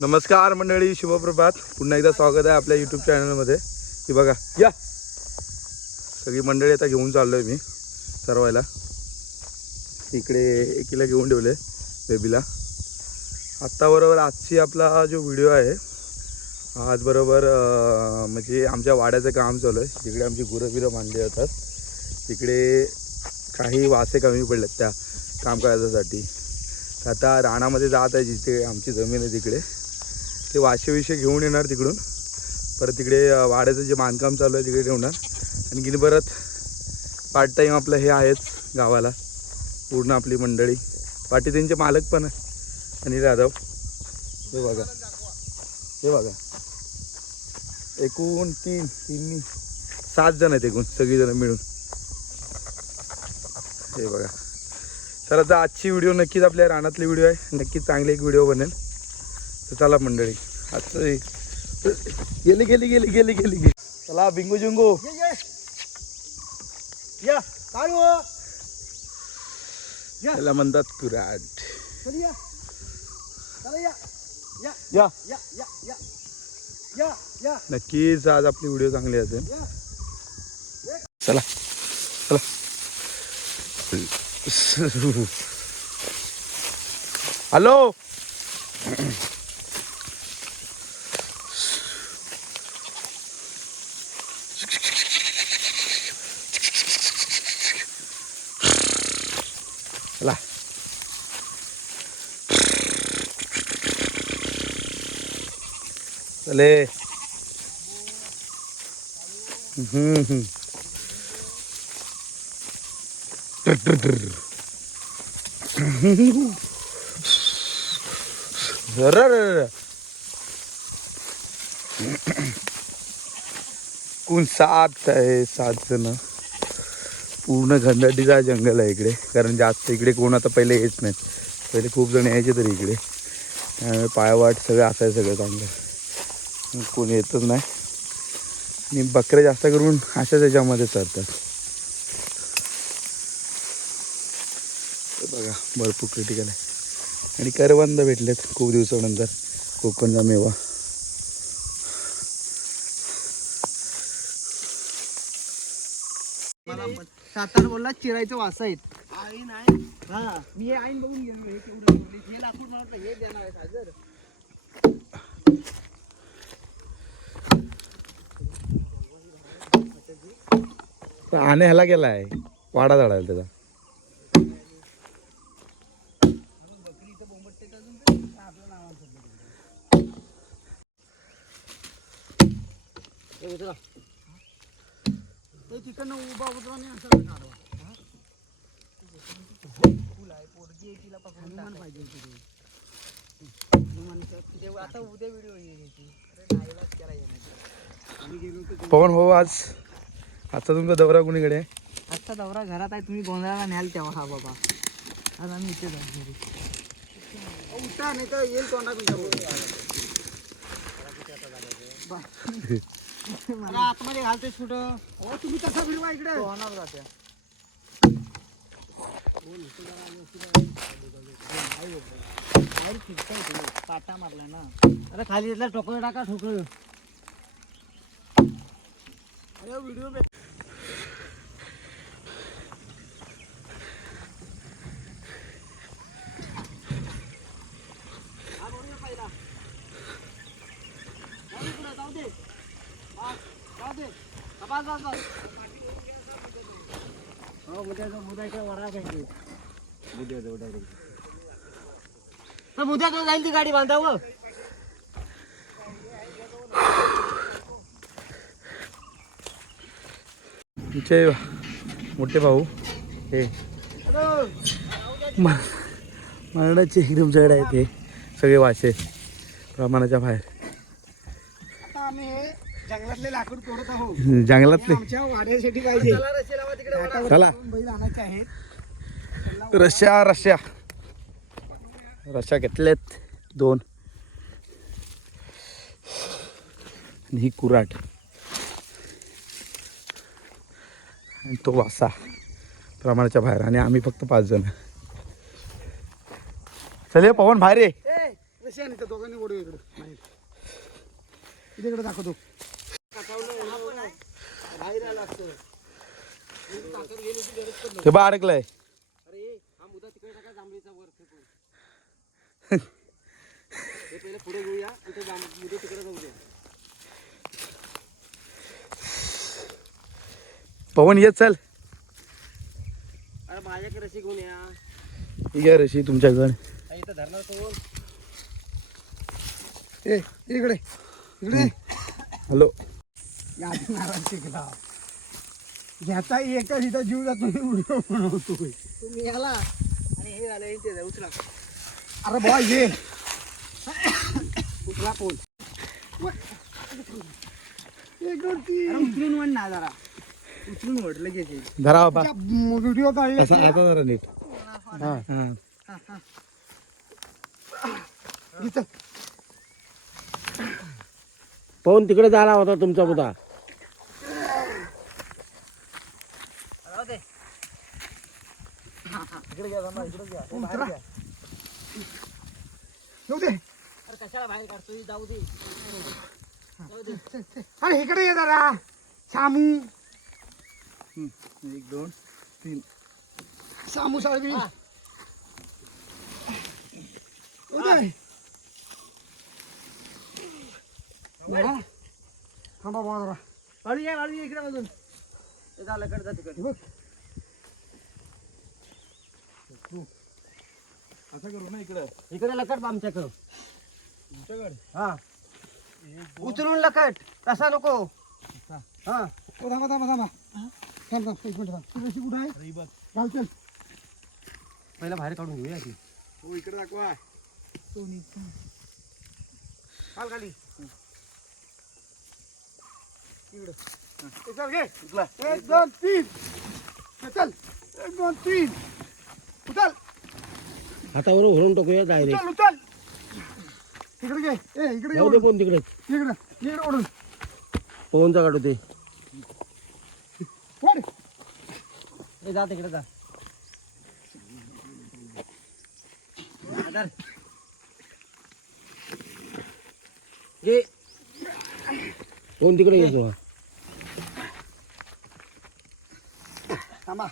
नमस्कार मंडळी, शुभप्रभात. पुन्हा एकदा स्वागत आहे आपल्या यूट्यूब चॅनलमध्ये. ही बघा, या सगळी मंडळी आता घेऊन चाललोय मी सर्वायला. इकडे एकीला घेऊन ठेवले बेबीला. आत्ता बरोबर आजची आपला जो व्हिडिओ आहे, आज बरोबर म्हणजे आमच्या वाड्याचं काम चालू आहे. तिकडे आमची गुरंबिरं बांधली जातात. तिकडे काही वासे कमी पडलेत त्या काम करायच्यासाठी. आता रानामध्ये जात आहे, जिथे आमची जमीन आहे तिकडे ते वाशे घेऊन येणार तिकडून. परत तिकडे वाड्याचं जे बांधकाम चालू आहे तिकडे ठेवणार. आणखी परत पार्ट टाईम आपलं हे आहेच गावाला पूर्ण आपली मंडळी. पाठी त्यांचे मालक पण आणि जाधव. हे बघा, हे बघा, एकूण तीन 7 जण आहेत एकूण, सगळीजण मिळून. हे बघा. तर आता आजची व्हिडिओ नक्कीच आपल्या रानातली व्हिडिओ आहे. नक्कीच चांगली एक व्हिडिओ बनेल. तर चला मंडळी, आजचं गेली गेली गेली गेली गेली गेली चला बिंगू जिंगू या काढू याला म्हणतात कुराट. या या या या या या या या नक्कीच आज आपली व्हिडिओ चांगली असेल. चला चला. हॅलो, चला. चले. कोण 7 आहे, 7 जण. पूर्ण घनदाटीचा जंगल आहे इकडे. कारण जास्त इकडे कोण आता पहिले येत नाही. पहिले खूप जण यायचे तरी इकडे. त्यामुळे पायवाट सगळं असायचं, सगळं चांगलं. कोण येतच नाही. आणि बकरे जास्त करून अशाच याच्यामध्ये चरतात. बघा, भरपूर क्रिटिकल आहे. आणि करवंद भेटलेत खूप दिवसानंतर, कोकणचा मेवा. सातारा बोलला चिरायचं वास आहेत. आईन आहे. हा, मी आईन बघून गेलो. हे तेवढं हे लाकूड मला वाटतं हे देणार आहे साजर. आणे ह्याला गेलाय वाडा झाडायला त्याचा. तिकडनं उभा उभा नाही असं काढवा. फुल आहे, पोरगी आहे, तिला पकडून पाहिजे. आता उद्या व्हिडिओ येईल. पवन भाऊ, आज आजचा तुमचा दौरा कुणीकडे आहे? आजचा दौरा घरात आहे. तुम्ही गोंधळाला न्याल तेव्हा. हा बाबा, आज आम्ही इथे जाऊ घरी. उठा नाही तर येईल तोंडा मला आतमध्ये घालतेस कुठं? हो, तुम्ही कसा फिरवा इकडे होणार जाते. काटा मारलाय ना. अरे खाली येतला ठोकळ टाका, ठोकळ. अरे व्हिडिओ उद्या जाईल ती गाडी बांधावं. तुमचे मोठे भाऊ हे मरणाचे एकदम जड आहेत. हे सगळे वाचे प्रमाणाच्या बाहेर. आता आम्ही हे जंगलातले लाकूड तोडत आहोत. जंगलातले आमच्या वाड्यासाठी पाहिजे. चला. बैल आणायचे आहेत. रश्या घेतलेत 2. आणि ही कुराट आणि तो वासा प्रमाणाच्या बाहेर आणि आम्ही फक्त 5 जण. चल ये पवन बाहेर ये. दोघांनी ओढू इकडे इकडे दाखवतो. बाहेर आला असतं ते बा अडकलंय. अरे हा मुद्दा तिकडे टाका जांभळीचा वर फेकून. हे पहिले पुढे घेऊया आणि ते मुद्दा तिकडे जाऊ दे. पवन ये चल. अरे माझ्याकडे रशी घेऊन या. ठीक आहे ऋषी तुमच्याकडे. इथं धरणार कोण. ए इकडे इकडे. हॅलो. यादी नाराज शिकला घ्याचा एका इथं जीव जातो व्हिडिओ बनवतोय तुम्ही याला आणि हे झालं ते उचला. अरे बॉय ये उचला फोन. उचलून वड ना जरा उचलून वड लगेच धरा बाबा. व्हिडिओ आता जरा नीट. पाहून तिकडे झाला होता तुमचा मुद्दा. कशाला बाहेर काढतोय जाऊ दे. अरे इकडे ये जरा शामू. 1 2 3. शामू साहेब थांबा बाबा जरा. वाळू ये इकडे बाजून. ते झालं कडदा तिकडे बघ. असं करू ना इकडे. इकडे लकट आमच्याकडं. तुमच्याकडे. हा उचलून लकट तसा नको. हा थांबा थांबा थांबा थांब एक मिनिट थांब. रशी कुठं आहे घाल चल. पहिला बाहेर काढून घेऊया की. हो इकडे दाखवा. घाल खाली इकडं. चल घे. 1 2 3 चल. 1 2 3 उचल हातावर भरून टाकूया डायरेक्ट. उचल उचल. इकडे घे. ए इकडे जाऊ दे पण तिकडे. इकडे ओढून पवनचा काढू ते. ओढ. ए जा तिकडे जा. ये पवन तिकडे येतो. थांबा.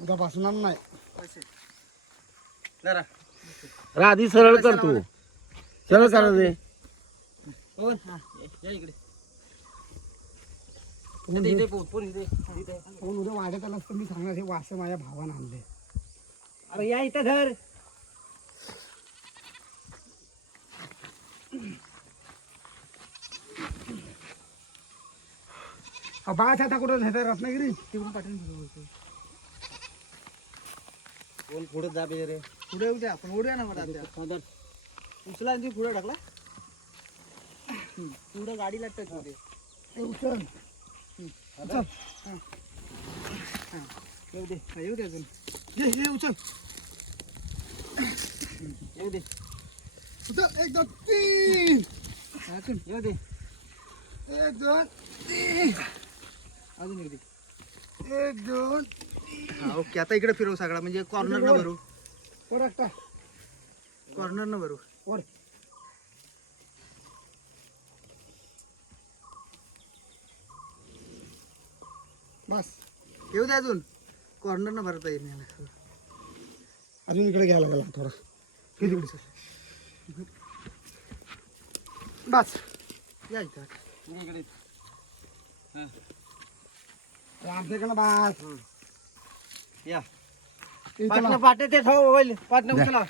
उद्या बसणार नाही जरा. आधी सरळ कर तू. सरळ करा दे. या इकडे. उद्या वाढत आलास तर मी सांगणार हे वास माझ्या भावानं आणले. अरे या इथं धर. बाळाच्या आता कुठं नाही रत्नागिरी तिकडून पाठवून कोण पुढे जा बे रे. पुढे येऊ द्या आपण उडूया ना मला उचला आणि पुढे टाकला. पुढं गाडीला टच होते. उचल उचल. येऊ दे येऊ दे अजून. ये उचल. येऊ दे उचल. 1 2 3 येऊ दे. 1 2 3 अजून एक दे. 1 2 हा ओके. आता इकडे फिरव सगळा म्हणजे कॉर्नर न भरू. कॉर्नर न भरू. बस येऊ दे अजून. कॉर्नर न भरता येईल नाही. अजून इकडे घ्यायला लागला थोडा. किती बस या इकडे. आमच्याकडे बस या. पाटे ते ठेव मोबाईल. पाटणे उचला.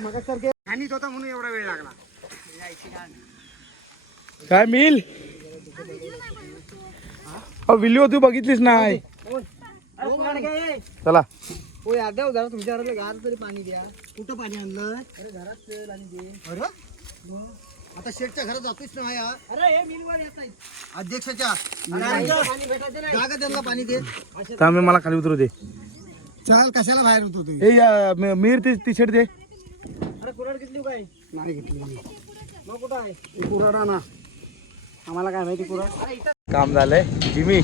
मग सारखे आणि होता म्हणून एवढा वेळ लागला. काय मिल. व्हिडिओ तू बघितलीस नाही. चला. हो यादव जरा तुमच्या घरात गार तरी पाणी द्या. कुठं पाणी आणलं. अरे घरात चल आणि दे. अरे आता शेठच्या घरात जातोच ना यार. अरे हे मिलवर येत आहेत अध्यक्षाच्या. पाणी भेटायचं नाही. जागा त्यांना पाणी दे. थांब मला खाली उतरू दे. चाल कशाला बाहेर होतो तू. ए मीर ती टी शर्ट दे. घेतली काय? नाही घेतली. मग कुठं आहे? कुराड ना. आम्हाला काय माहिती कुराड. काम झालंय जिमी.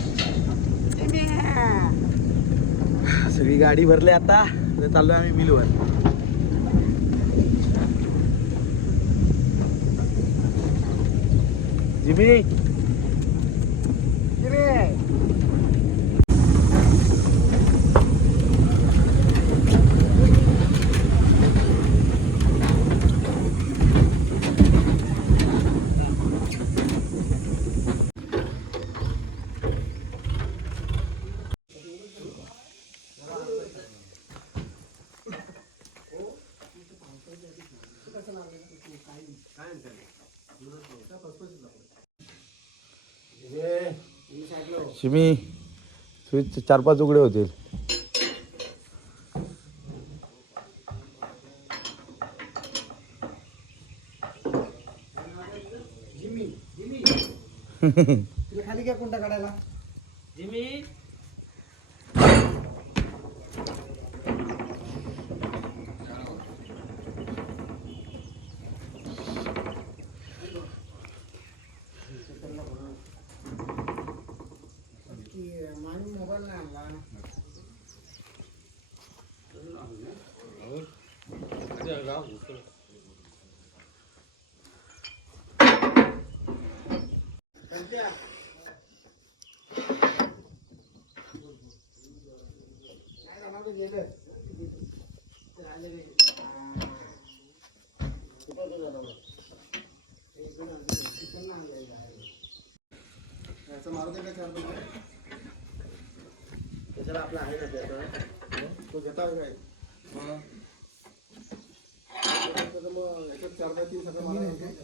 सगळी गाडी भरली आता चाललोय आम्ही मिलवर. जिमी शिमी स्विच 4-5 उघडे होतील. खाली काय कोणता काढायला? जिमी मोबाईल नाही आणला. त्याच्याला आपला आहे ना त्याचा तो घेता काय मग याच्यात 4x3 सगळं मला याच्यात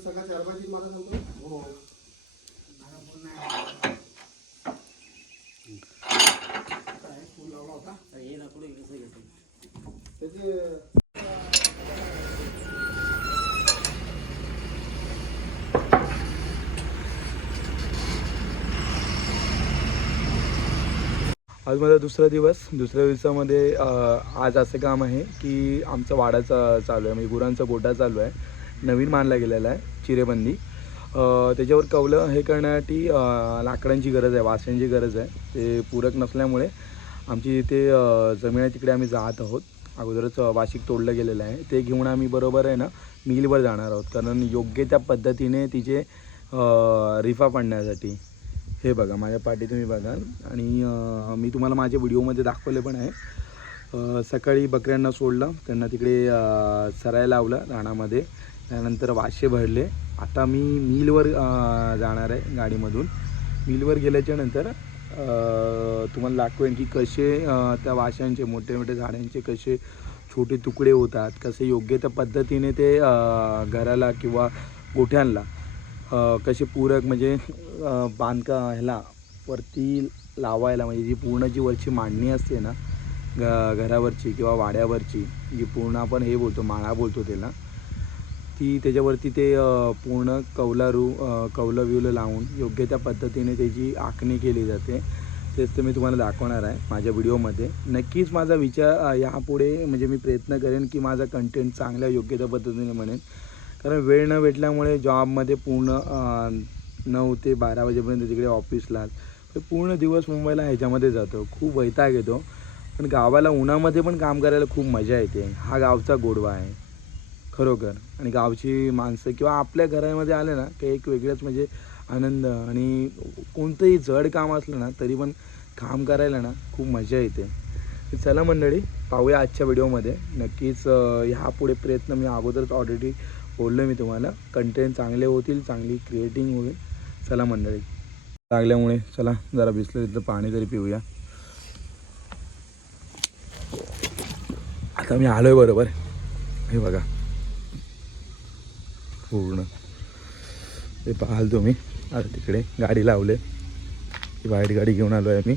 सगळं 4x3 मला सांगतो. हो फुल लावला होता हे ना पुढे कसं घेतो त्याचे. आज माझा दुसरा दुसऱ्या दिवसामध्ये आज असं काम आहे की आमचा वाडाचा चालू आहे, म्हणजे गुरांचा गोठा चालू आहे. नवीन मानला गेलेला आहे चिरेबंदी. त्याच्यावर कौलं हे करण्यासाठी लाकडांची गरज आहे, वासांची गरज आहे. ते पूरक नसल्यामुळे आमची इथे जमीन आहे तिकडे आम्ही जात आहोत. अगोदरच वाशिक तोडलं गेलेलं आहे, ते घेऊन आम्ही बरोबर आहे ना मिलवर जाणार आहोत. कारण योग्य त्या पद्धतीने तिचे रिफा पाडण्यासाठी. हे बघा माझ्या पाठी तुम्ही बघाल आणि मी तुम्हाला माझ्या व्हिडिओमध्ये दाखवले पण आहे. सकाळी बकऱ्यांना सोडलं, त्यांना तिकडे चरायला लावलं रानामध्ये. त्यानंतर वाशे भरले. आता मी मिलवर जाणार आहे गाडीमधून. मिलवर गेल्याच्यानंतर तुम्हाला दाखवेन की कसे त्या वाशांचे मोठे मोठे झाडांचे कसे छोटे तुकडे होतात, कसे योग्य त्या पद्धतीने ते घराला किंवा गोठ्यांना कसे पूरक म्हणजे ह्याला वरती लावायला, म्हणजे जी पूर्ण जी वरची मांडणी असते ना घरावरची किंवा वाड्यावरची, जी पूर्ण आपण हे बोलतो माळा बोलतो त्याला, ती त्याच्यावरती ते पूर्ण कौलं विवलं लावून योग्य त्या पद्धतीने त्याची आखणी केली जाते. तेच तर मी तुम्हाला दाखवणार आहे माझ्या व्हिडिओमध्ये. नक्कीच माझा विचार यापुढे म्हणजे मी प्रयत्न करेन की माझा कंटेंट चांगल्या योग्य त्या पद्धतीने म्हणेन. कारण वेळ न भेटल्यामुळे जॉबमध्ये पूर्ण 9 ते 12 वाजेपर्यंत तिकडे ऑफिसला पूर्ण दिवस मुंबईला ह्याच्यामध्ये जातो. खूप वैताग येतो. पण गावाला उन्हामध्ये पण काम करायला खूप मजा येते. हा गावचा गोडवा आहे खरोखर. आणि गावची माणसं किंवा आपल्या घरामध्ये आले ना की एक वेगळंच म्हणजे आनंद. आणि कोणतंही जड काम असलं ना तरी पण काम करायला ना खूप मजा येते. चला मंडळी, पाहूया आजच्या व्हिडिओमध्ये. नक्कीच ह्यापुढे प्रयत्न मी अगोदरच ऑलरेडी बोललो मी तुम्हाला, कंटेंट चांगले होतील, चांगली क्रिएटिंग होईल. चला मंडळी, लागल्यामुळे चला जरा बिसलरीतलं पाणी तरी पिऊया. आता मी आलो आहे बरोबर. हे बघा पूर्ण ते पाहाल तुम्ही. आता तिकडे गाडी लावले, ती बाहेर गाडी घेऊन आलो आहे मी.